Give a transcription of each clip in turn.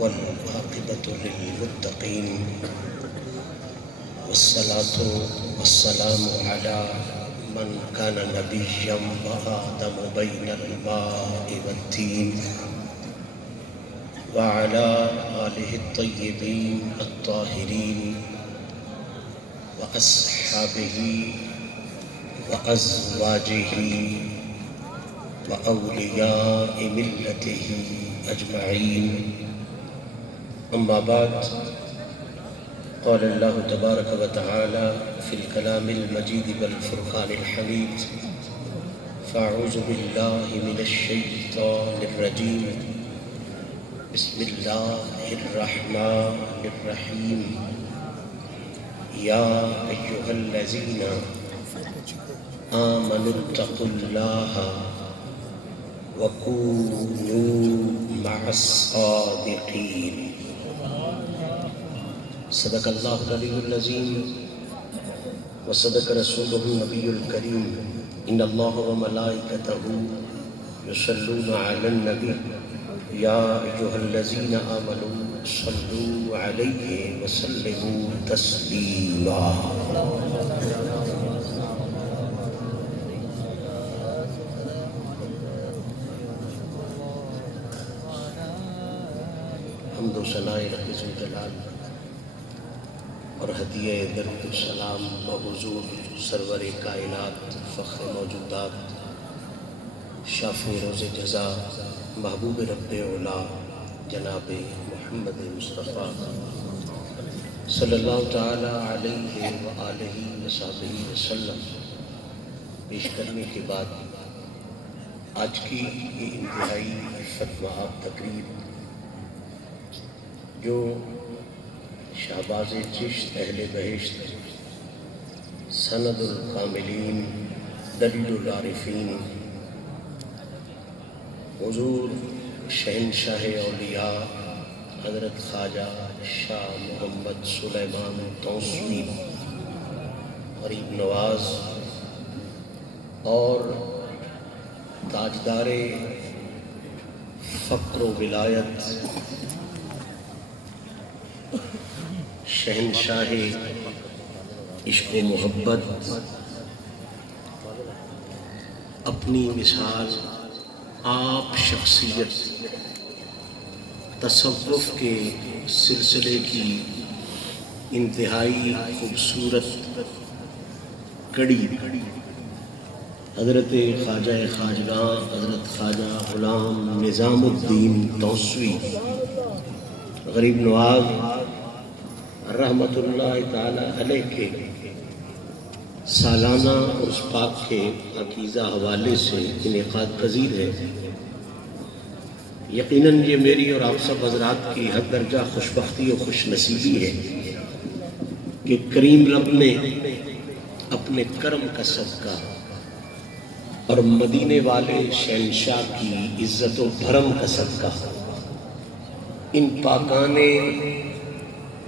والعاقبة للمتقين والصلاة والسلام على من كان نبيا وآدم بين الماء والتين وعلى آله الطيبين الطاهرين وأصحابه وأزواجه وأولياء ملته أجمعين. أما بعد، قال الله تبارك وتعالى في الكلام المجيد والفرقان الحميد: فأعوذ بالله من الشيطان الرجيم، بسم الله الرحمن الرحيم. يا أيها الذين آمنوا اتقوا الله وكونوا مع الصادقين. صدق الله العلي العظيم وصدق رسوله النبي الكريم. إن الله وملائكته يصلون على النبي يا أيها الذين آمنوا صلوا عليه وسلموا تسليما. حمد و ثناء رب ذو جلال اور ہدیہ درود و سلام بحضور سرور کائنات فخر موجودات شافع روز جزا محبوب رب اولا جناب محمد مصطفیٰ صلی اللہ تعالی علیہ وآلہ وصحبہ وسلم پیش کرنے کے بعد آج کی یہ انتہائی فتویٰ تقریب جو شہباز چشت اہل بہشت سند الکاملین دلیل العارفین حضور شہنشاہ اولیاء حضرت خواجہ شاہ محمد سلیمان توسوی غریب نواز اور تاجدار فقر و ولایت شہنشاہ عشق و محبت اپنی مثال آپ شخصیت تصوف کے سلسلے کی انتہائی خوبصورت کڑی حضرت خواجہ خواجگاں حضرت خواجہ غلام نظام الدین توسوی غریب نواز رحمت اللہ تعالی علیہ کے سالانہ عرس پاک کے عقیدہ حوالے سے انعقاد پذیر ہے. یقیناً یہ میری اور آپ سب حضرات کی حد درجہ خوشبختی و خوش نصیبی ہے کہ کریم رب نے اپنے کرم کا صدقہ اور مدینے والے شہنشاہ کی عزت و بھرم کا صدقہ ان پاکانے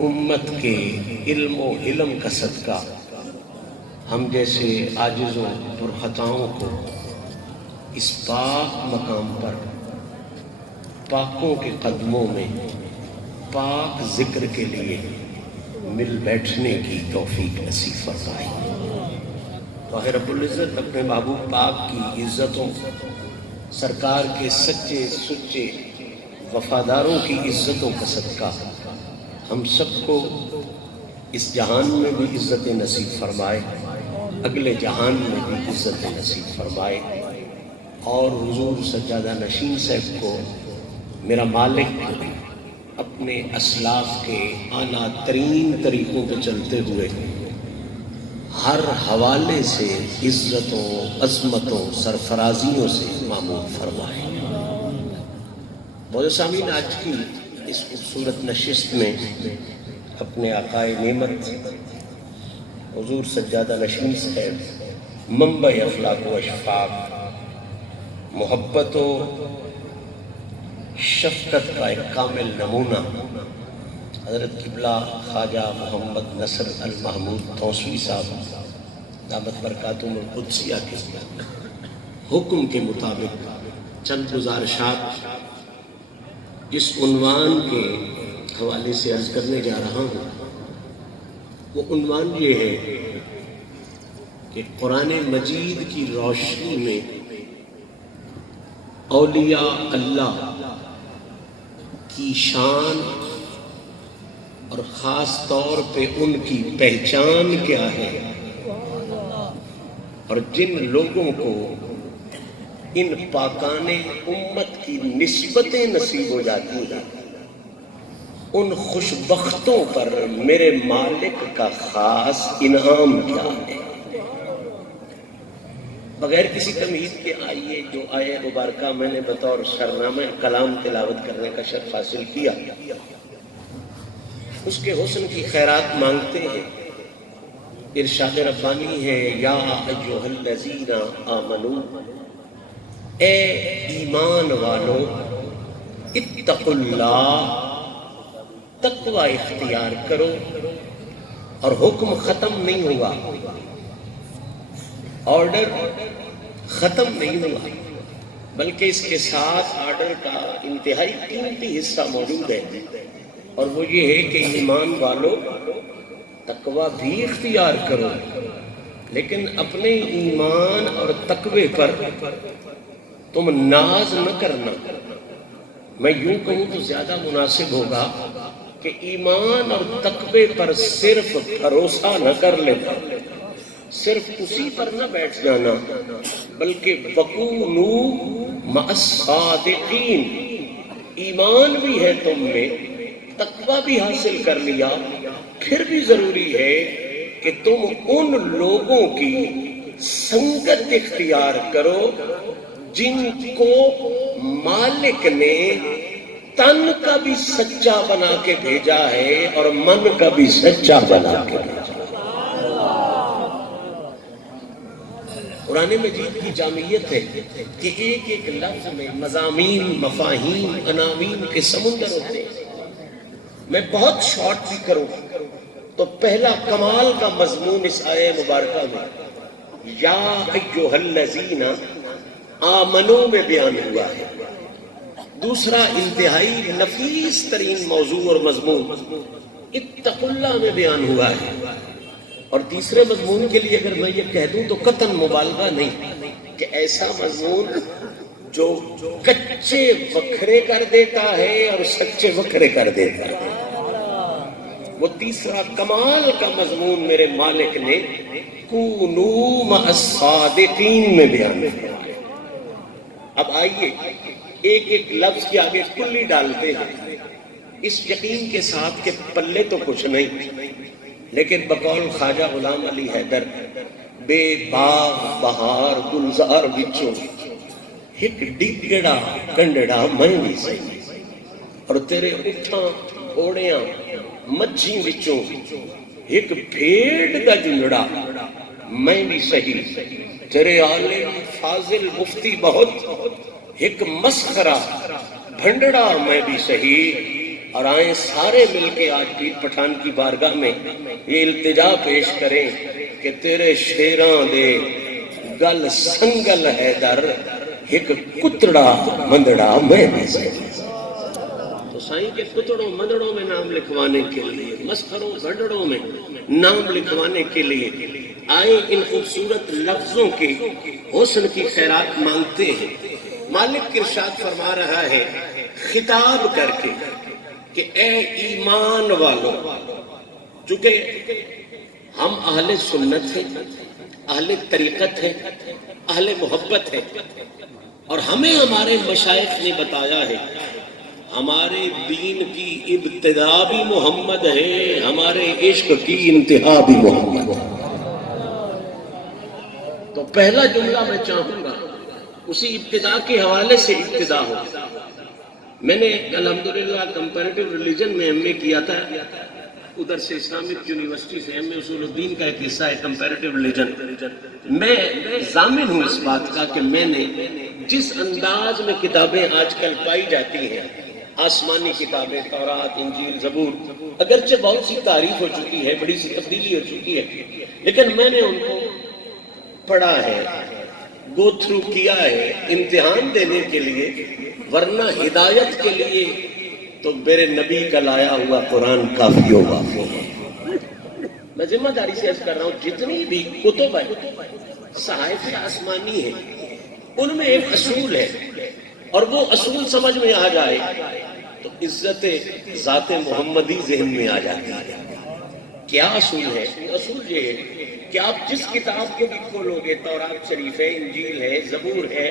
امت کے علم و حلم کا صدقہ ہم جیسے عاجزوں اور خطاؤں کو اس پاک مقام پر پاکوں کے قدموں میں پاک ذکر کے لیے مل بیٹھنے کی توفیق نصیب فرمائے. تو رب العزت اپنے محبوب پاک کی عزتوں سرکار کے سچے سچے وفاداروں کی عزتوں کا صدقہ ہم سب کو اس جہان میں بھی عزت نصیب فرمائے، اگلے جہان میں بھی عزت نصیب فرمائے، اور حضور سجادہ نشین صاحب کو میرا مالک اپنے اسلاف کے اعلیٰ ترین طریقوں پہ چلتے ہوئے ہر حوالے سے عزتوں عظمتوں سرفرازیوں سے معمور فرمائے. بہت سامعین، آج کی اس خوبصورت نشست میں اپنے آقائے نعمت حضور سجادہ نشین صاحب منبع اخلاق و اشفاق محبت و شفقت کا ایک کامل نمونہ حضرت قبلہ خواجہ محمد نصر المحمود توسوی صاحب دامت برکاتہم القدسیہ کے حکم کے مطابق چند گزارشات جس عنوان کے حوالے سے عرض کرنے جا رہا ہوں وہ عنوان یہ ہے کہ قرآن مجید کی روشنی میں اولیاء اللہ کی شان اور خاص طور پہ ان کی پہچان کیا ہے، اور جن لوگوں کو ان پاکان امت کی نسبتیں نصیب ہو جاتی ہیں ان خوش بختوں پر میرے مالک کا خاص انعام کیا ہے۔ بغیر کسی تمہید کے آئیے جو آیہ مبارکہ میں نے بطور سرنامہ کلام تلاوت کرنے کا شرف حاصل کیا، اس کے حسن کی خیرات مانگتے ہیں۔ ارشاد ربانی ہے، یا ایھا الذین آمنو، اے ایمان والو، اتقوا اللہ، تقوی اختیار کرو۔ اور حکم ختم نہیں ہوا، آرڈر ختم نہیں ہوا، بلکہ اس کے ساتھ آرڈر کا انتہائی قیمتی حصہ موجود ہے، اور وہ یہ ہے کہ ایمان والو تقوی بھی اختیار کرو، لیکن اپنے ایمان اور تقوی پر تم ناز نہ کرنا۔ میں یوں کہوں تو زیادہ مناسب ہوگا کہ ایمان اور تقوی پر صرف بھروسہ نہ کر لینا، صرف اسی پر نہ بیٹھ جانا، بلکہ وَكُونُوا مَعَ الصَّادِقِينَ، ایمان بھی ہے تم میں، تقوی بھی حاصل کر لیا، پھر بھی ضروری ہے کہ تم ان لوگوں کی سنگت اختیار کرو جن کو مالک نے تن کا بھی سچا بنا کے بھیجا ہے اور من کا بھی سچا بنا کے بھیجا۔ قرآن مجید کی جامعیت ہے کہ ایک ایک لفظ میں مضامین، مفاہیم، عناوین کے سمندر ہوتے ہیں۔ میں بہت شارٹ بھی کروں تو پہلا کمال کا مضمون اس آیہ مبارکہ میں یا ایھا الذین آمنو میں بیان ہوا ہے۔ دوسرا انتہائی نفیس ترین موضوع اور مضمون اتقوا اللہ میں بیان ہوا ہے، اور تیسرے مضمون کے لیے اگر میں یہ کہہ دوں تو قطعاً مبالغہ نہیں کہ ایسا مضمون جو کچے وکھرے کر دیتا ہے اور سچے وکھرے کر دیتا ہے، وہ تیسرا کمال کا مضمون میرے مالک نے کونوا مع الصادقین میں بیان کیا ہے۔ اب آئیے ایک ایک لفظ کے آگے کلی ڈالتے ہیں، اس یقین کے ساتھ کہ پلے تو کچھ نہیں، لیکن بقول خواجہ غلام علی حیدر، بے باغ بہار گلزار وچوں ایک ڈگڑا کنڈڑا میں بھی سہی، اور تیرے اٹھاں اوڑیاں مجھی وچوں ایک بھیڑ دا جنڑا میں بھی سہی، تیرے عالم فاضل مفتی بہت ایک مسخرہ بھنڈڑا میں بھی سہی۔ اور آئیں سارے مل کے آج پیر پٹھان کی بارگاہ میں یہ التجا پیش کریں کہ تیرے شیراں دے گل سنگل حیدر ایک کتڑا مندڑا میں بھی سہی۔ تو سائیں کے کتڑوں مندڑوں میں نام لکھوانے کے لیے، مسخروں بھنڈڑوں میں نام لکھوانے کے لیے آئیں ان خوبصورت لفظوں کے حسن کی خیرات مانگتے ہیں۔ مالک ارشاد فرما رہا ہے خطاب کر کے کہ اے ایمان والو، چونکہ ہم اہل سنت ہیں، اہل طریقت ہیں، اہل محبت ہیں، اور ہمیں ہمارے مشائخ نے بتایا ہے ہمارے دین کی ابتدا بھی محمد ہے، ہمارے عشق کی انتہا بھی محمد ہے۔ تو پہلا جملہ میں چاہوں گا اسی ابتدا کے حوالے سے ابتدا ہو۔ میں نے الحمدللہ کمپیریٹیو ریلیجن میں ایم اے کیا تھا، ادھر سے اسلامک یونیورسٹی سے ایم اے اصول الدین کا ایک حصہ ہے کمپیریٹیو ریلیجن۔ میں ضامن ہوں اس بات کا کہ میں نے جس انداز میں کتابیں آج کل پائی جاتی ہیں، آسمانی کتابیں تورات انجیل زبور، اگرچہ بہت سی تعریف ہو چکی ہے، بڑی سی تبدیلی ہو چکی ہے، لیکن میں نے ان کو پڑھا ہے، گو تھرو کیا ہے امتحان دینے کے لیے، ورنہ ہدایت کے لیے تو میرے نبی کا لایا ہوا قرآن کافی و وافی ہے۔ میں ذمہ داری سے عرض کر رہا ہوں جتنی بھی کتب ہے صحائف آسمانی ہیں ان میں ایک اصول ہے، اور وہ اصول سمجھ میں آ جائے تو عزت ذات محمدی ذہن میں آ جاتی ہے۔ کیا اصول ہے؟ اصول یہ ہے کہ آپ جس کتاب کو بھی کھولو گے، تورات شریف ہے، انجیل ہے، زبور ہے،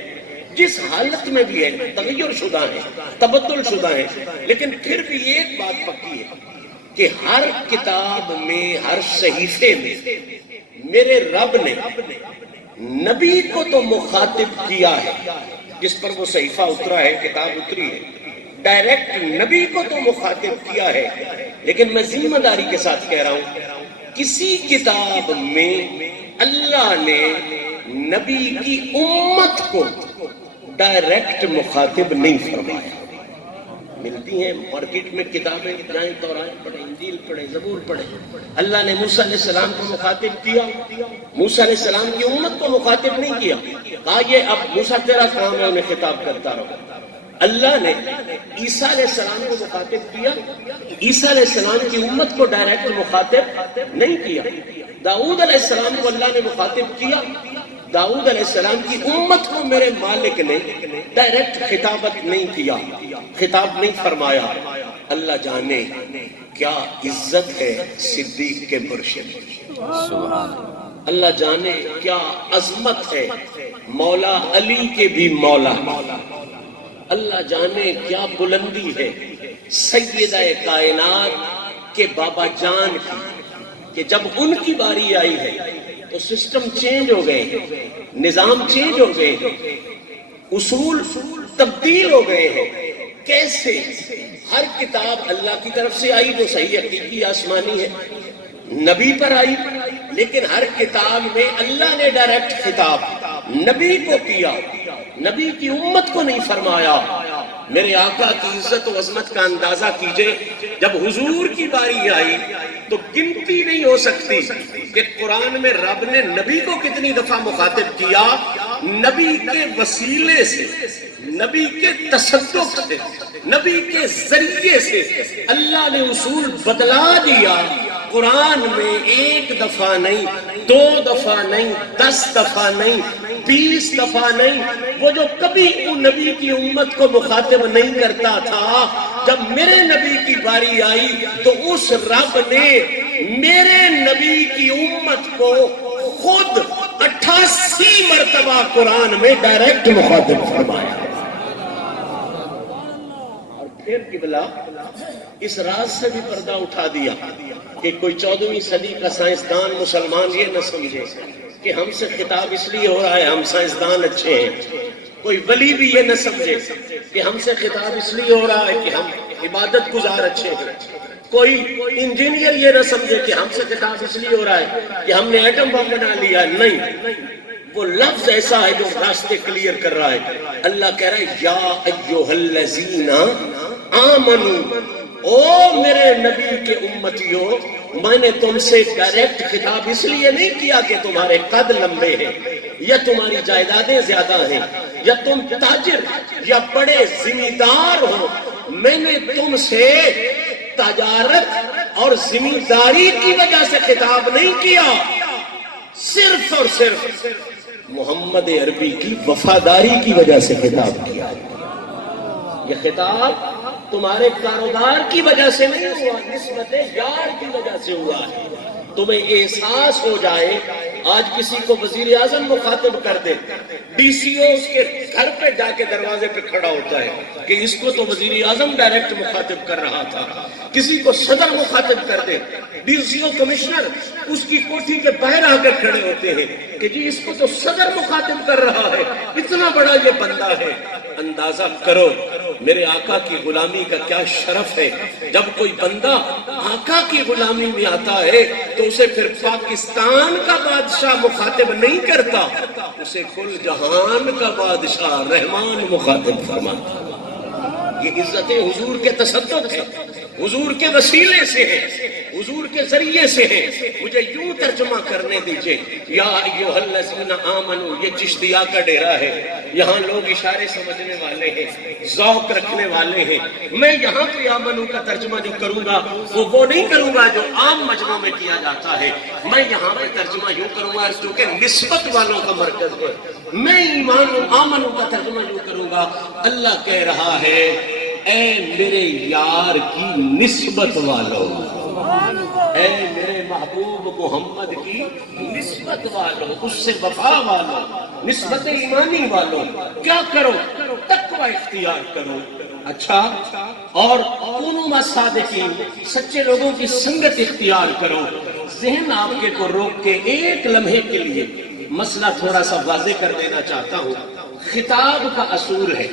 جس حالت میں بھی ہے تغیر شدہ ہے، تبدل شدہ ہے، لیکن پھر بھی ایک بات پکی ہے کہ ہر کتاب میں، ہر صحیفے میں میرے رب نے نبی کو تو مخاطب کیا ہے، جس پر وہ صحیفہ اترا ہے، کتاب اتری ہے، ڈائریکٹ نبی کو تو مخاطب کیا ہے، لیکن میں ذمہ داری کے ساتھ کہہ رہا ہوں کسی کتاب میں اللہ نے نبی کی امت کو ڈائریکٹ مخاطب نہیں فرمایا۔ ملتی ہیں مارکیٹ میں کتابیں، جائیں تورات پڑھیں، انجیل پڑھیں، زبور پڑھیں۔ اللہ نے موسیٰ علیہ السلام کو مخاطب کیا، موسیٰ علیہ السلام کی امت کو مخاطب نہیں کیا، کہا یہ اب موسیٰ تیرا کام ہے انہیں خطاب کرتا رہو۔ اللہ نے عیسیٰ علیہ السلام کو مخاطب کیا، عیسیٰ علیہ السلام کی امت کو ڈائریکٹ مخاطب نہیں کیا۔ داؤد علیہ السلام کو اللہ نے مخاطب کیا، داؤد علیہ السلام کی امت کو میرے مالک نے ڈائریکٹ خطابت نہیں کیا، خطاب نہیں فرمایا۔ اللہ جانے کیا عزت ہے صدیق کے مرشد، اللہ جانے کیا عظمت ہے مولا علی کے بھی مولا، اللہ جانے کیا بلندی ہے سیدہ کائنات کے بابا جان کی، کہ جب ان کی باری آئی ہے تو سسٹم چینج ہو گئے ہیں، نظام چینج ہو گئے ہیں، اصول تبدیل ہو گئے ہیں۔ کیسے ہر کتاب اللہ کی طرف سے آئی جو صحیح حقیقی آسمانی ہے، نبی پر آئی، لیکن ہر کتاب میں اللہ نے ڈائریکٹ خطاب نبی کو کیا، نبی کی امت کو نہیں فرمایا۔ میرے آقا کی عزت و عظمت کا اندازہ کیجئے، جب حضور کی باری آئی تو گنتی نہیں ہو سکتی کہ قرآن میں رب نے نبی کو کتنی دفعہ مخاطب کیا۔ نبی کے وسیلے سے، نبی کے تصدق سے، نبی کے ذریعے سے اللہ نے اصول بدلا دیا۔ قرآن میں ایک دفعہ نہیں، دو دفعہ نہیں، 10 دفعہ نہیں، 20 دفعہ نہیں، وہ جو کبھی ان نبی کی امت کو مخاطب نہیں کرتا تھا، جب میرے نبی کی باری آئی تو اس رب نے میرے نبی کی امت کو خود 88 مرتبہ قرآن میں ڈائریکٹ مخاطب فرمایا۔ اور پھر قبلہ اس راز سے بھی پردہ اٹھا دیا کہ کوئی 14ویں صدی کا سائنسدان مسلمان یہ نہ سمجھے کہ ہم سے خطاب اس لیے ہو رہا ہے ہم سائنسدان اچھے ہیں، کوئی ولی بھی یہ نہ سمجھے کہ ہم سے خطاب اس لیے ہو رہا ہے کہ ہم عبادت گزار اچھے ہیں، کوئی انجینئر یہ نہ سمجھے کہ ہم سے خطاب اس لیے ہو رہا ہے کہ ہم نے ایٹم بم بنا لیا۔ نہیں، وہ لفظ ایسا ہے جو راستے کلیئر کر رہا ہے۔ اللہ کہہ رہا ہے یا ایھا الذین آمنوا، او میرے نبی کے امتیوں، میں نے تم سے ڈائریکٹ خطاب اس لیے نہیں کیا کہ تمہارے قد لمبے ہیں یا تمہاری جائیدادیں زیادہ ہیں یا تم تاجر یا بڑے ذمہ ہو، میں نے تم سے تجارت اور ذمہ داری کی وجہ سے خطاب نہیں کیا، صرف اور صرف محمد عربی کی وفاداری کی وجہ سے خطاب کیا۔ یہ خطاب تمہارے کاروبار کی وجہ سے نہیں ہوا، نسبت یار کی وجہ سے ہوا ہے۔ تمہیں احساس ہو جائے، آج کسی کو وزیر اعظم مخاطب کر دے، ڈی سی او اس کے گھر پہ جا کے دروازے پہ کھڑا ہوتا ہے کہ اس کو تو وزیر اعظم ڈائریکٹ مخاطب کر رہا تھا، کسی کو صدر مخاطب کر دے، ڈی سی او کمشنر اس کی کوٹھی کے باہر آ کر کھڑے ہوتے ہیں کہ جی اس کو تو صدر مخاطب کر رہا ہے، اتنا بڑا یہ بندہ ہے۔ اندازہ کرو میرے آقا کی غلامی کا کیا شرف ہے۔ جب کوئی بندہ آقا کی غلامی میں آتا ہے تو اسے پھر پاکستان کا بادشاہ مخاطب نہیں کرتا، اسے کل جہان کا بادشاہ رحمان مخاطب فرماتا۔ یہ عزت حضور کے تصدق ہے، حضور کے وسیلے سے ہے۔ حضور کے ذریعے سے ہیں، مجھے یوں ترجمہ کرنے دیجئے، یا ایھا الذین آمنوا، یہ چشتیہ کا ڈیرا ہے، یہاں لوگ اشارے سمجھنے والے ہیں، ذوق رکھنے والے ہیں، میں یہاں پہ آمنو کا ترجمہ جو کروں گا وہ نہیں کروں گا جو عام مجمع میں کیا جاتا ہے، میں یہاں پہ ترجمہ یوں کروں گا کیونکہ نسبت والوں کا مرکز ہے، میں ایمان آمنو کا ترجمہ یوں کروں گا، اللہ کہہ رہا ہے اے میرے یار کی نسبت والوں، اے میرے محبوب محمد کی نسبت والوں، اس سے وفا والوں، نسبت ایمانی والوں، کیا کرو؟ تقوی اختیار کرو، اچھا، اور کونوا مع الصادقین، سچے لوگوں کی سنگت اختیار کرو۔ ذہن آپ کے کو روک کے ایک لمحے کے لیے مسئلہ تھوڑا سا واضح کر دینا چاہتا ہوں۔ خطاب کا اصول ہے،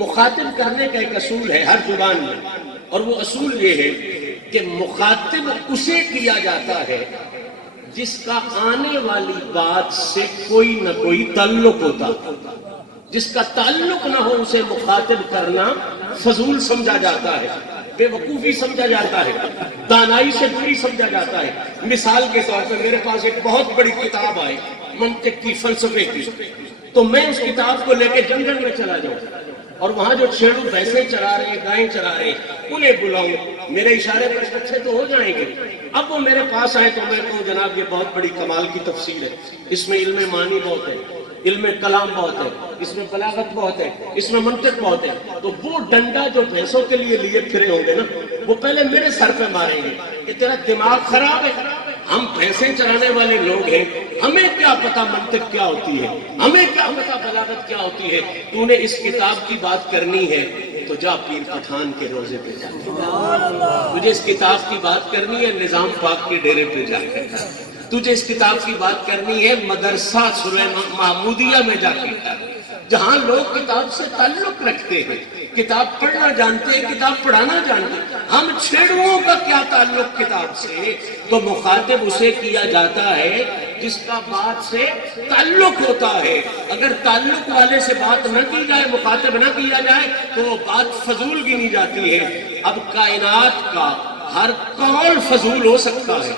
مخاطب کرنے کا ایک اصول ہے ہر زبان میں، اور وہ اصول یہ ہے کہ مخاطب اسے کیا جاتا ہے جس کا آنے والی بات سے کوئی نہ کوئی تعلق ہوتا، جس کا تعلق نہ ہو اسے مخاطب کرنا فضول سمجھا جاتا ہے، بے وقوفی سمجھا جاتا ہے، دانائی سے دوری سمجھا جاتا ہے۔ مثال کے طور پر میرے پاس ایک بہت بڑی کتاب آئے منطق کی، فلسفے کی، تو میں اس کتاب کو لے کے جنگل میں چلا جاؤں اور وہاں جو چھیڑو بھینسیں چرا رہے ہیں، گائیں چرا رہے ہیں، انہیں بلاؤں، میرے اشارے پر اچھے تو ہو جائیں گے۔ اب وہ میرے پاس آئے تو میں کہوں جناب یہ بہت بڑی کمال کی تفسیر ہے، اس میں علم معنی بہت ہے، علم کلام بہت ہے، اس میں بلاغت بہت ہے، اس میں منطق بہت ہے، تو وہ ڈنڈا جو بھینسوں کے لیے لیے پھرے ہوں گے نا، وہ پہلے میرے سر پہ ماریں گے کہ تیرا دماغ خراب ہے، ہم بھینسیں چرانے والے لوگ ہیں، ہمیں کیا پتا منطق کیا ہوتی ہے، ہمیں کیا پتا بلاغت کیا ہوتی ہے، تو نے اس کتاب کی بات کرنی ہے تو جا پیر پٹھان کے روزے پہ جا، تجھے اس کتاب کی بات کرنی ہے نظام پاک کے ڈیرے پہ جا کر، تجھے اس کتاب کی بات کرنی ہے مدرسہ سورہ محمودیہ میں جا کر، جہاں لوگ کتاب سے تعلق رکھتے ہیں، کتاب پڑھنا جانتے ہیں، کتاب پڑھانا جانتے ہیں۔ ہم چھیڑوؤں کا کیا تعلق کتاب سے؟ تو مخاطب اسے کیا جاتا ہے جس کا بات سے تعلق ہوتا ہے، اگر تعلق والے سے بات نہ کی جائے، مخاطب نہ کیا جائے تو وہ بات فضول گنی جاتی ہے۔ اب کائنات کا ہر قول فضول ہو سکتا ہے،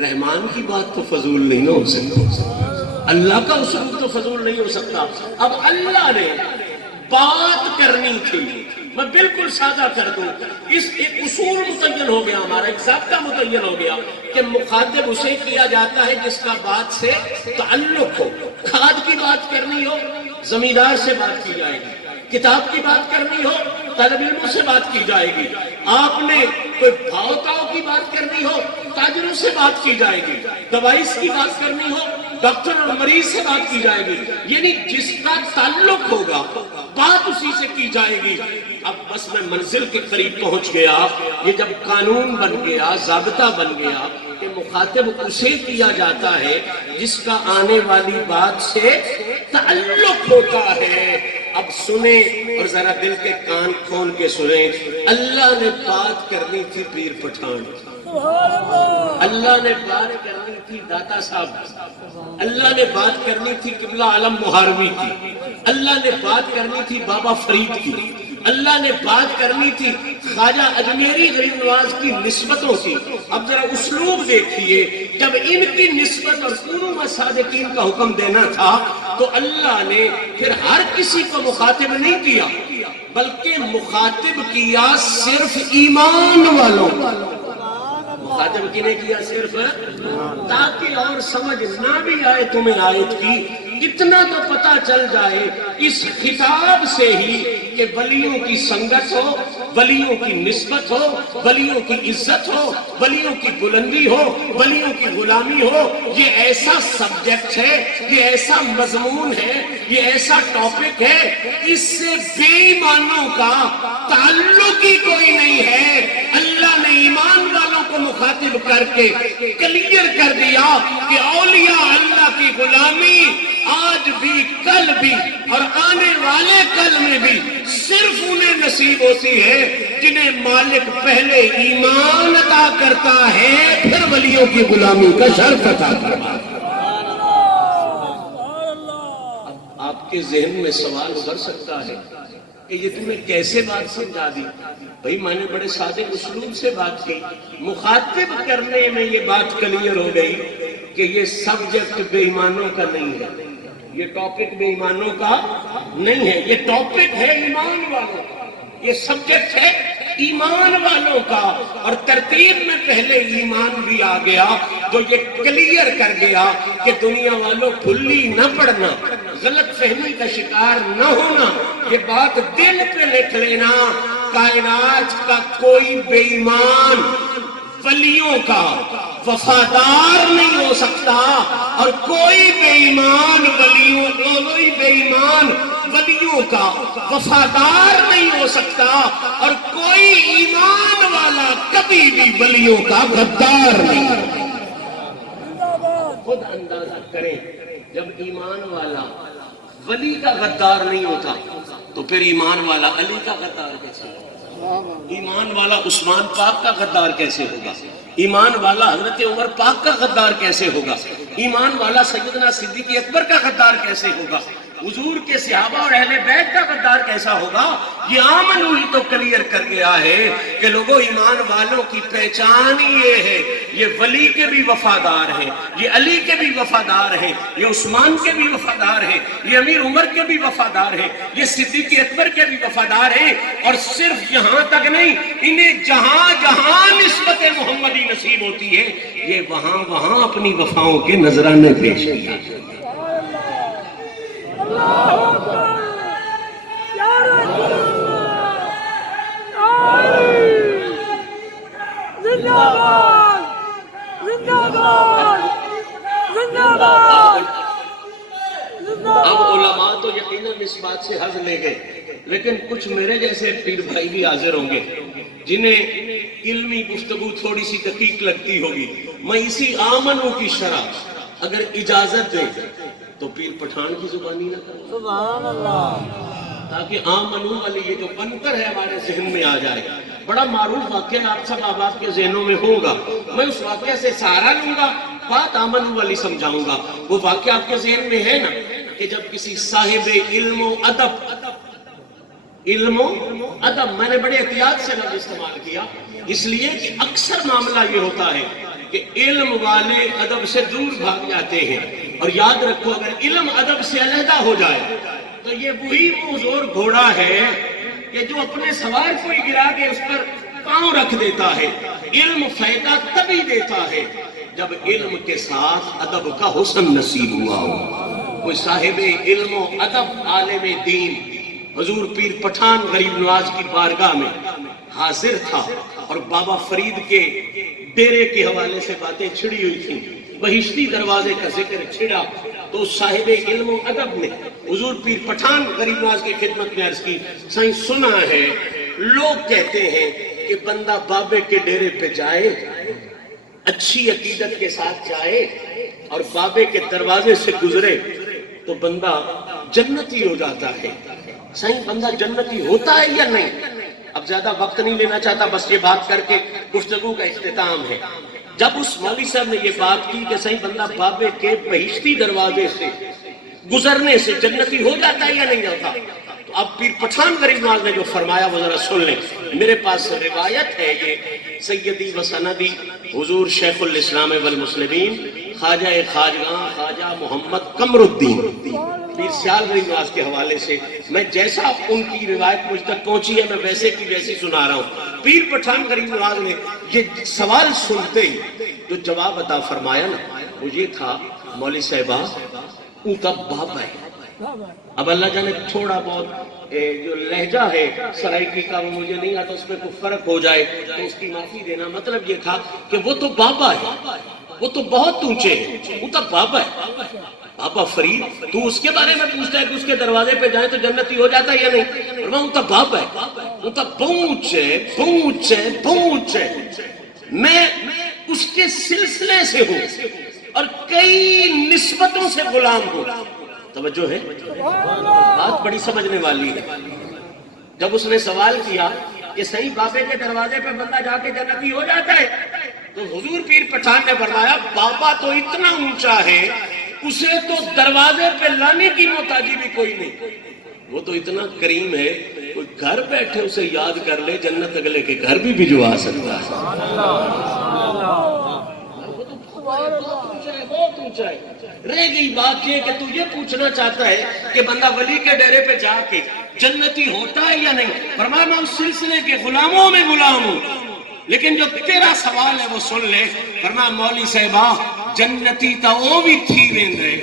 رحمان کی بات تو فضول نہیں ہو سکتا، اللہ کا اصول تو فضول نہیں ہو سکتا۔ اب اللہ نے بات کرنی تھی، میں بالکل سادہ کر دوں، اس ایک اصول متعین ہو گیا، ہمارا ایک ضابطہ متعین ہو گیا کہ مخاطب اسے کیا جاتا ہے جس کا بات سے تعلق ہو۔ کھاد کی بات کرنی ہو، زمیندار سے بات کی جائے گی، کتاب کی بات کرنی ہو، طالب علموں سے بات کی جائے گی، آپ نے کوئی بھاؤ تاؤ کی بات کرنی ہو، تاجروں سے بات کی جائے گی، دوائیس کی بات کرنی ہو، ڈاکٹر اور مریض سے بات کی جائے گی، یعنی جس کا تعلق ہوگا بات اسی سے کی جائے گی۔ اب بس میں منزل کے قریب پہنچ گیا، یہ جب قانون بن گیا، ضابطہ بن گیا کہ مخاطب اسے کیا جاتا ہے جس کا آنے والی بات سے تعلق ہوتا ہے۔ اب سنیں اور ذرا دل کے کان کھول کے سنیں، اللہ نے بات کرنی تھی پیر پٹھان، اللہ نے بات کرنی تھی داتا صاحب، اللہ نے بات کرنی تھی قبلہ عالم محاربی کی، اللہ نے بات کرنی تھی بابا فرید کی، اللہ نے بات کرنی تھی خواجہ اجمیری غریب نواز کی نسبتوں کی۔ اب ذرا اسلوب دیکھیے، جب ان کی نسبت اور کونوا مع الصادقین کا حکم دینا تھا تو اللہ نے پھر ہر کسی کو مخاطب نہیں کیا، بلکہ مخاطب کیا صرف ایمان والوں، مخاطب کی نے کیا صرف، تاکہ اور سمجھ نہ بھی آئے تمہیں آیت کی، اتنا تو پتا چل جائے اس خطاب سے ہی کہ ولیوں کی سنگت ہو، ولیوں کی نسبت ہو، ولیوں کی عزت ہو، ولیوں کی بلندی ہو، ولیوں کی غلامی ہو، یہ ایسا سبجیکٹ ہے، یہ ایسا مضمون ہے، یہ ایسا ٹاپک ہے، اس سے بے ایمانوں کا تعلق ہی کوئی نہیں ہے۔ اللہ نے ایمان والوں کو مخاطب کر کے کلیئر کر دیا کہ اولیاء اللہ کی غلامی آج بھی، کل بھی اور آنے والے کل میں بھی صرف انہیں نصیب ہوتی ہے جنہیں مالک پہلے ایمان عطا کرتا ہے، پھر ولیوں کی غلامی کا شرف عطا کرتا ہے۔ اب آپ کے ذہن میں سوال ابھر سکتا ہے کہ یہ تم نے کیسے بات سمجھا دی؟ بھائی میں نے بڑے سادے اسلوب سے بات کی، مخاطب کرنے میں یہ بات کلیئر ہو گئی کہ یہ سبجیکٹ بے ایمانوں کا نہیں ہے، یہ ٹاپک بے ایمانوں کا نہیں ہے، یہ ٹاپک ہے ایمان والوں کا، یہ سبجیکٹ ہے ایمان والوں کا، اور ترتیب میں پہلے ایمان بھی آ گیا جو یہ کلیئر کر گیا کہ دنیا والوں پھلی نہ پڑنا، غلط فہمی کا شکار نہ ہونا، یہ بات دل پہ لکھ لینا، کائنات کا کوئی بے ایمان ولیوں کا وفادار نہیں ہو سکتا، اور کوئی بے ایمان ولیوں کا وفادار نہیں ہو سکتا، اور کوئی ایمان والا کبھی بھی ولیوں کا غدار نہیں۔ خود اندازہ کریں، جب ایمان والا ولی کا غدار نہیں ہوتا تو پھر ایمان والا علی کا غدار کیسے ہوگا؟ ایمان والا عثمان پاک کا غدار کیسے ہوگا؟ ایمان والا حضرت عمر پاک کا غدار کیسے ہوگا؟ ایمان والا سیدنا صدیق اکبر کا غدار کیسے ہوگا؟ حضور کے صحابہ اور اہل بیت کا غدار کیسا ہوگا؟ یہ آمنو ہی تو کلیئر کر گیا ہے کہ لوگوں ایمان والوں کی پہچان ہی یہ ہے، یہ ولی کے بھی وفادار ہیں، یہ علی کے بھی وفادار ہیں، یہ عثمان کے بھی وفادار ہیں، یہ امیر عمر کے بھی وفادار ہیں، یہ صدیق اکبر کے بھی وفادار ہیں، اور صرف یہاں تک نہیں، انہیں جہاں جہاں نسبت محمدی نصیب ہوتی ہے یہ وہاں وہاں اپنی وفاؤں کے نذرانے پیش کیا۔ اب علماء تو یقیناً اس بات سے حظ لے گئے، لیکن کچھ میرے جیسے پیر بھائی بھی حاضر ہوں گے جنہیں علمی گفتگو تھوڑی سی دقیق لگتی ہوگی۔ میں اسی آمنوں کی شرح اگر اجازت دیں تو پیر پٹھان کی زبانی نہ کروں، سبحان اللہ، تاکہ آمنوں والی یہ جو بنکر ہے ہمارے ذہن میں آ جائے۔ بڑا معروف واقعہ آپ سب آپ کے ذہنوں میں ہوگا، میں اس واقعے سے سہارا لوں گا، بات آمنوں والی سمجھاؤں گا۔ وہ واقعہ آپ کے ذہن میں ہے نا کہ جب کسی صاحب علم و ادب، میں نے بڑے احتیاط سے لفظ استعمال کیا اس لیے کہ اکثر معاملہ یہ ہوتا ہے کہ علم والے ادب سے دور بھاگ جاتے ہیں، اور یاد رکھو اگر علم ادب سے علیحدہ ہو جائے تو یہ وہی منہ زور گھوڑا ہے کہ جو اپنے سوار کو ہی گرا کے اس پر پاؤں رکھ دیتا ہے۔ علم فائدہ تبھی دیتا ہے جب علم کے ساتھ ادب کا حسن نصیب ہوا ہو۔ کوئی صاحب علم و ادب عالم دین حضور پیر پٹھان غریب نواز کی بارگاہ میں حاضر تھا، اور بابا فرید کے ڈیرے کے حوالے سے باتیں چھڑی ہوئی تھیں، بہشتی دروازے کا ذکر چھڑا، تو صاحب علم و ادب نے حضور پیر پٹھان غریب نواز کی خدمت میں عرض کی، سائیں سنا ہے لوگ کہتے ہیں کہ بندہ بابے کے ڈیرے پہ جائے، اچھی عقیدت کے ساتھ جائے اور بابے کے دروازے سے گزرے تو بندہ جنتی ہو جاتا ہے۔ سائیں بندہ جنتی ہوتا ہے یا نہیں؟ اب زیادہ وقت نہیں لینا چاہتا، بس یہ بات کر کے گفتگو کا اختتام ہے۔ جب اس مولوی صاحب نے یہ بات کی کہ سائیں بندہ بابے کے بہشتی دروازے سے گزرنے سے جنتی ہو جاتا ہے یا نہیں ہوتا، تو اب پیر پٹھان غریب نواز نے جو فرمایا وہ ذرا سن لیں۔ میرے پاس روایت ہے، یہ سیدی و سندی حضور شیخ الاسلام والمسلمین خواجہ خواجگاں خواجہ محمد قمر الدین پیر سیال غریب نواز کے حوالے سے، میں جیسا ان کی روایت مجھ تک پہنچی ہے میں ویسے کی ویسی سنا رہا ہوں۔ پیر پٹھان غریب نواز نے یہ سوال سنتے ہی جو جواب عطا فرمایا نا وہ یہ تھا، مولوی صاحبہ او تب بابا ہے۔ اب اللہ جانے تھوڑا بہت جو لہجہ ہے سرائکی کا وہ مجھے نہیں آتا، اس میں کوئی فرق ہو جائے تو اس کی معافی دینا۔ مطلب یہ تھا کہ وہ تو بابا ہے، وہ تو بہت اونچے ہیں، وہ تو بابا ہے۔ بابا فرید تو اس کے بارے میں پوچھتا ہے کہ اس کے دروازے پہ جائیں تو جنتی ہو جاتا ہے یا نہیں؟ اور وہ تو بابا ہے، وہ تو پہنچ ہے، میں اس کے سلسلے سے ہوں اور کئی نسبتوں سے غلام ہوں۔ توجہ ہے، بات بڑی سمجھنے والی ہے۔ جب اس نے سوال کیا کہ صحیح بابے کے دروازے پہ بندہ جا کے جنتی ہو جاتا ہے، تو حضور پیر پٹھان نے فرمایا بابا تو اتنا اونچا ہے اسے تو دروازے پہ لانے کی محتاجی بھی کوئی نہیں، وہ تو اتنا کریم ہے، کوئی کوئی گھر بیٹھے اسے یاد کر لے، جنت اگلے کے گھر بھی بھجوا سکتا ہے۔ بہت اونچا ہے۔ رہ گئی بات یہ کہ تو یہ پوچھنا چاہتا ہے کہ بندہ ولی کے ڈیرے پہ جا کے جنتی ہوتا ہے یا نہیں؟ فرمایا میں اس سلسلے کے غلاموں میں غلام ہوں، لیکن جو تیرا سوال ہے وہ سن لے۔ فرمایا مولوی صاحبہ جنتی تا وہ بھی تھی ویندے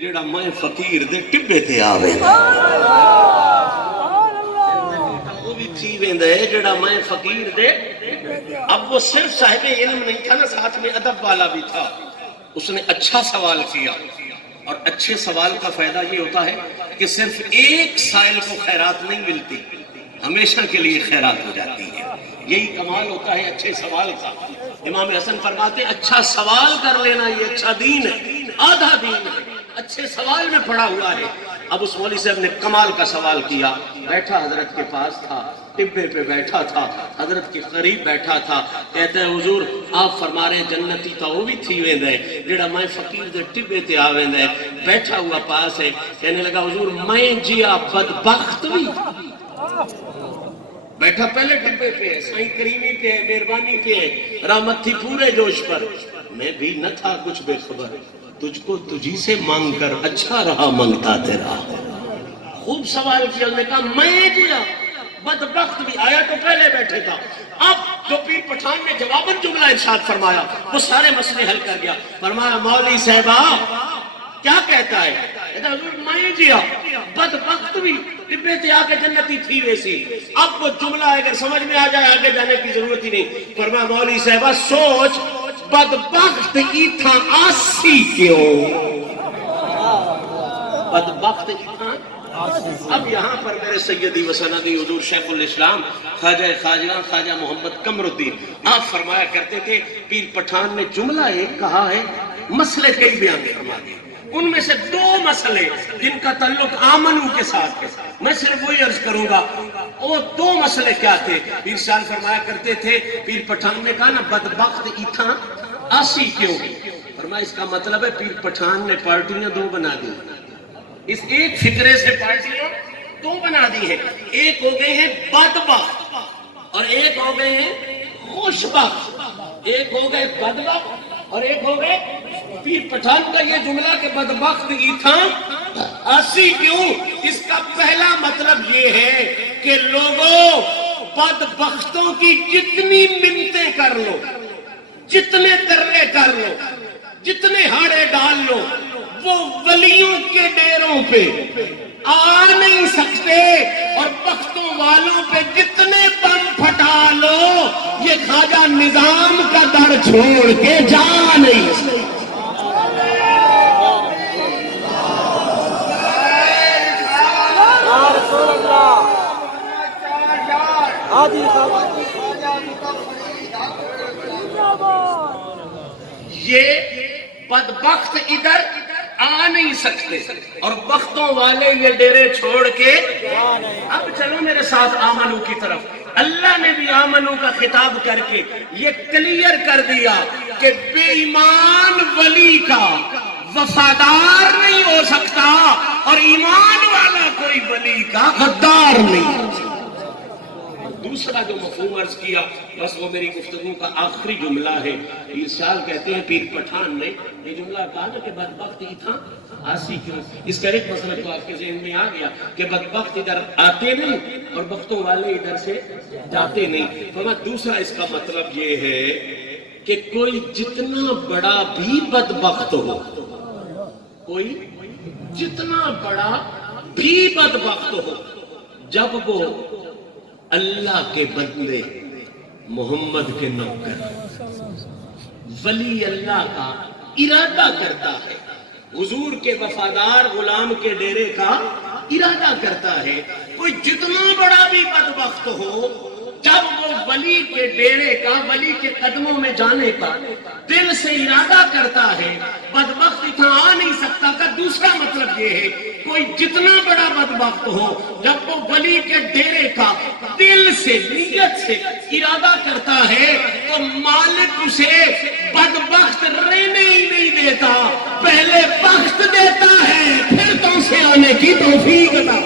جیڑا میں فقیر دے ٹبے تے آوے، وہ بھی تھی ویندے جیڑا میں فقیر دے۔ اب وہ صرف صاحب علم نہیں تھا نا، ساتھ میں ادب والا بھی تھا۔ اس نے اچھا سوال کیا، اور اچھے سوال کا فائدہ یہ ہوتا ہے کہ صرف ایک سائل کو خیرات نہیں ملتی، ہمیشہ کے لیے خیرات ہو جاتی ہے۔ یہی کمال ہوتا ہے اچھے سوال کا۔ امام حسن فرماتے ہیں اچھا سوال کر لینا یہ اچھا دین ہے، آدھا دین ہے، اچھے سوال میں پڑا ہوا ہے۔ اب اس مولوی صاحب نے کمال کا سوال کیا، بیٹھا حضرت کے پاس تھا، ٹبے پہ بیٹھا تھا، حضرت کے قریب بیٹھا تھا، کہتا ہے حضور آپ فرما رہے ہیں جنتی تا وہ بھی تھی ویندہ ہے جیڑا میں فقیر دے ٹبے تے آ ویندہ ہے۔ بیٹھا ہوا پاس ہے، کہنے لگا حضور میں جیا بدبخت بھی۔ بیٹھا پہلے ٹبے پہ ہے، سائیں کریمی پہ ہے، مہربانی پہ ہے، رحمت تھی پورے جوش پر، میں بھی نہ تھا کچھ بے خبر، تجھ کو تجھی سے مانگ کر اچھا رہا منگتا تیرا۔ خوب سوال کیا، نے کہا میں جیا بدبخت بھی۔ آیا تو پہلے بیٹھے تھا، اب جو پیر پٹھان نے جواباً جملہ ارشاد فرمایا وہ سارے مسئلے حل کر گیا۔ فرمایا مولوی صاحبہ کیا کہتا ہے؟ کہتا حضور میں جیا بدبخت بھی، ٹبے تے آ کے جنتی تھی ویسی۔ اب وہ جملہ اگر سمجھ میں آ جائے آگے جانے کی ضرورت ہی نہیں۔ فرمایا مولوی صاحبہ سوچ بدبخت کی تھا آسی کیوں؟ بدبخت کی تھا۔ اب یہاں پر میرے سیدی و سندی حضور شیخ الاسلام خواجہ خواجہ خواجہ محمد قمر الدین آپ فرمایا کرتے تھے پیر پٹھان نے جملہ ایک کہا ہے، مسئلے کئی بیان فرما دیے، ان میں سے دو مسئلے جن کا تعلق آمنو کے ساتھ ہے، میں صرف وہی عرض کروں گا۔ وہ دو مسئلے کیا تھے؟ پیر صاحب فرمایا کرتے تھے، پیر پٹھان نے کہا نا بدبخت ایتھا آسی کیوں؟ فرمایا اس کا مطلب ہے پیر پٹھان نے پارٹیاں دو بنا دی، اس ایک فکرے سے پارٹیاں دو بنا دی ہیں، ایک ہو گئے ہیں بدبخت اور ایک ہو گئے ہیں خوشبخت، ایک ہو گئے بدبخت اور ایک ہو گئے۔ پیر پٹھان کا یہ جملہ کہ بدبخت ایتھا آسی کیوں، اس کا پہلا مطلب یہ ہے کہ لوگوں بدبختوں کی جتنی منتیں کر لو، جتنے ترلے کر لو، جتنے ہاڑے ڈال لو، وہ ولیوں کے ڈیروں پہ آ نہیں سکتے، اور بختوں والوں پہ جتنے بم پھٹا لو یہ خواجہ نظام کا در چھوڑ کے جا نہیں سکتے۔ یہ بدبخت ادھر آ نہیں سکتے اور بختوں والے یہ ڈیرے چھوڑ کے۔ اب چلو میرے ساتھ آمنو کی طرف۔ اللہ نے بھی آمنو کا خطاب کر کے یہ کلیئر کر دیا کہ بے ایمان ولی کا وفادار نہیں ہو سکتا اور ایمان والا کوئی ولی کا غدار نہیں ہو سکتا۔ دوسرا جو مفہوم عرض کیا بس وہ میری گفتگو کا آخری جملہ ہے۔ پیر صاحب کہتے ہیں پیر پٹھان نے یہ جملہ کہا نا کہ بدبخت ایتھا آسی کیوں، اس کا ایک مسئلہ تو آپ کے ذہن میں آ گیا کہ بدبخت ادھر آتے نہیں اور بختوں والے ادھر سے جاتے نہیں۔ فرمایا دوسرا اس کا مطلب یہ ہے کہ کوئی جتنا بڑا بھی بدبخت ہو، کوئی جتنا بڑا بھی بدبخت ہو، جب وہ اللہ کے بندے محمد کے نوکر ولی اللہ کا ارادہ کرتا ہے، حضور کے وفادار غلام کے ڈیرے کا ارادہ کرتا ہے، کوئی جتنا بڑا بھی بدبخت ہو، جب وہ ولی کے ڈیرے کا، ولی کے قدموں میں جانے کا دل سے ارادہ کرتا ہے، بدبخت اتنا آ نہیں سکتا۔ کا دوسرا مطلب یہ ہے کوئی جتنا بڑا بدبخت ہو، جب وہ ولی کے ڈیرے کا دل سے، نیت سے ارادہ کرتا ہے تو مالک اسے بدبخت رہنے ہی نہیں دیتا، پہلے بخت دیتا ہے پھر تو اسے آنے کی توفیق عطا۔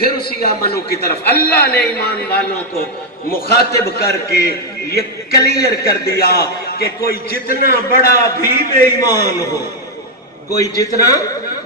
پھر اسی آمنو کی طرف اللہ نے ایمان والوں کو مخاطب کر کے یہ کلیئر کر دیا کہ کوئی جتنا بڑا بھی بے ایمان ہو، کوئی جتنا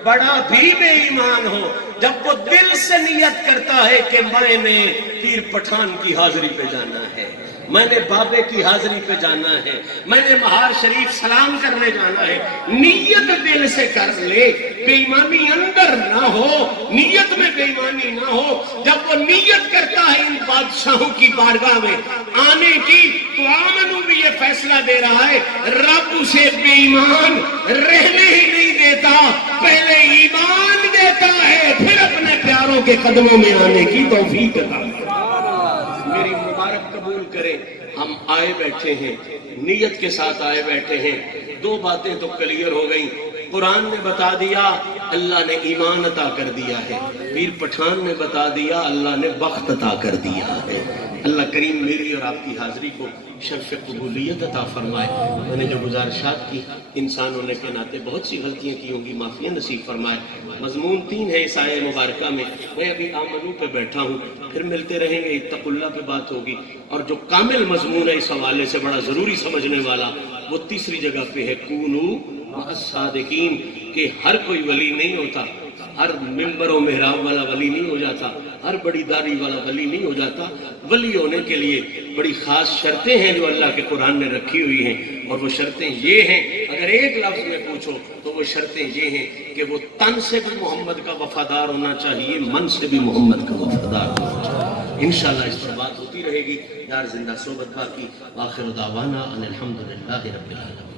بڑا بھی بے ایمان ہو، جب وہ دل سے نیت کرتا ہے کہ میں نے پیر پٹھان کی حاضری پہ جانا ہے، میں نے بابے کی حاضری پہ جانا ہے، میں نے مہار شریف سلام کرنے جانا ہے، نیت دل سے کر لے، بے ایمانی اندر نہ ہو، نیت میں بے ایمانی نہ ہو، جب وہ نیت کرتا ہے ان بادشاہوں کی بارگاہ میں آنے کی، تو آمنو بھی یہ فیصلہ دے رہا ہے رب اسے بے ایمان رہنے ہی نہیں دیتا، پہلے ایمان دیتا ہے پھر اپنے پیاروں کے قدموں میں آنے کی توفیق عطا کرتا ہے۔ میری مبارک قبول کرے، ہم آئے بیٹھے ہیں، نیت کے ساتھ آئے بیٹھے ہیں، دو باتیں تو کلیئر ہو گئیں، قرآن نے بتا دیا اللہ نے ایمان عطا کر دیا ہے، پیر پٹھان نے بتا دیا اللہ نے بخت عطا کر دیا ہے۔ اللہ کریم میری اور آپ کی حاضری کو شرف قبولیت عطا فرمائے۔ میں نے جو گزارشات کی انسان ہونے کے ناطے بہت سی غلطیاں کی ہوں گی، معافیاں نصیب فرمائے۔ مضمون 3 ہے اس آیہ مبارکہ میں، میں ابھی آمنو پہ بیٹھا ہوں، پھر ملتے رہیں گے، اتقوا اللہ پہ بات ہوگی، اور جو کامل مضمون ہے اس حوالے سے بڑا ضروری سمجھنے والا وہ تیسری جگہ پہ ہے، کونوا مع الصادقین، کہ ہر کوئی ولی نہیں ہوتا، ہر ممبر و محراب والا ولی نہیں ہو جاتا، ہر بڑی داڑھی والا ولی نہیں ہو جاتا۔ ولی ہونے کے لیے بڑی خاص شرطیں ہیں جو اللہ کے قرآن نے رکھی ہوئی ہیں، اور وہ شرطیں یہ ہیں، اگر ایک لفظ میں پوچھو تو وہ شرطیں یہ ہیں کہ وہ تن سے بھی محمد کا وفادار ہونا چاہیے، من سے بھی محمد کا وفادار ہونا چاہیے۔ انشاءاللہ اس پر بات ہوتی رہے گی، یار زندہ صحبت باقی، آخر دعوانا ان الحمدللہ رب العالمین۔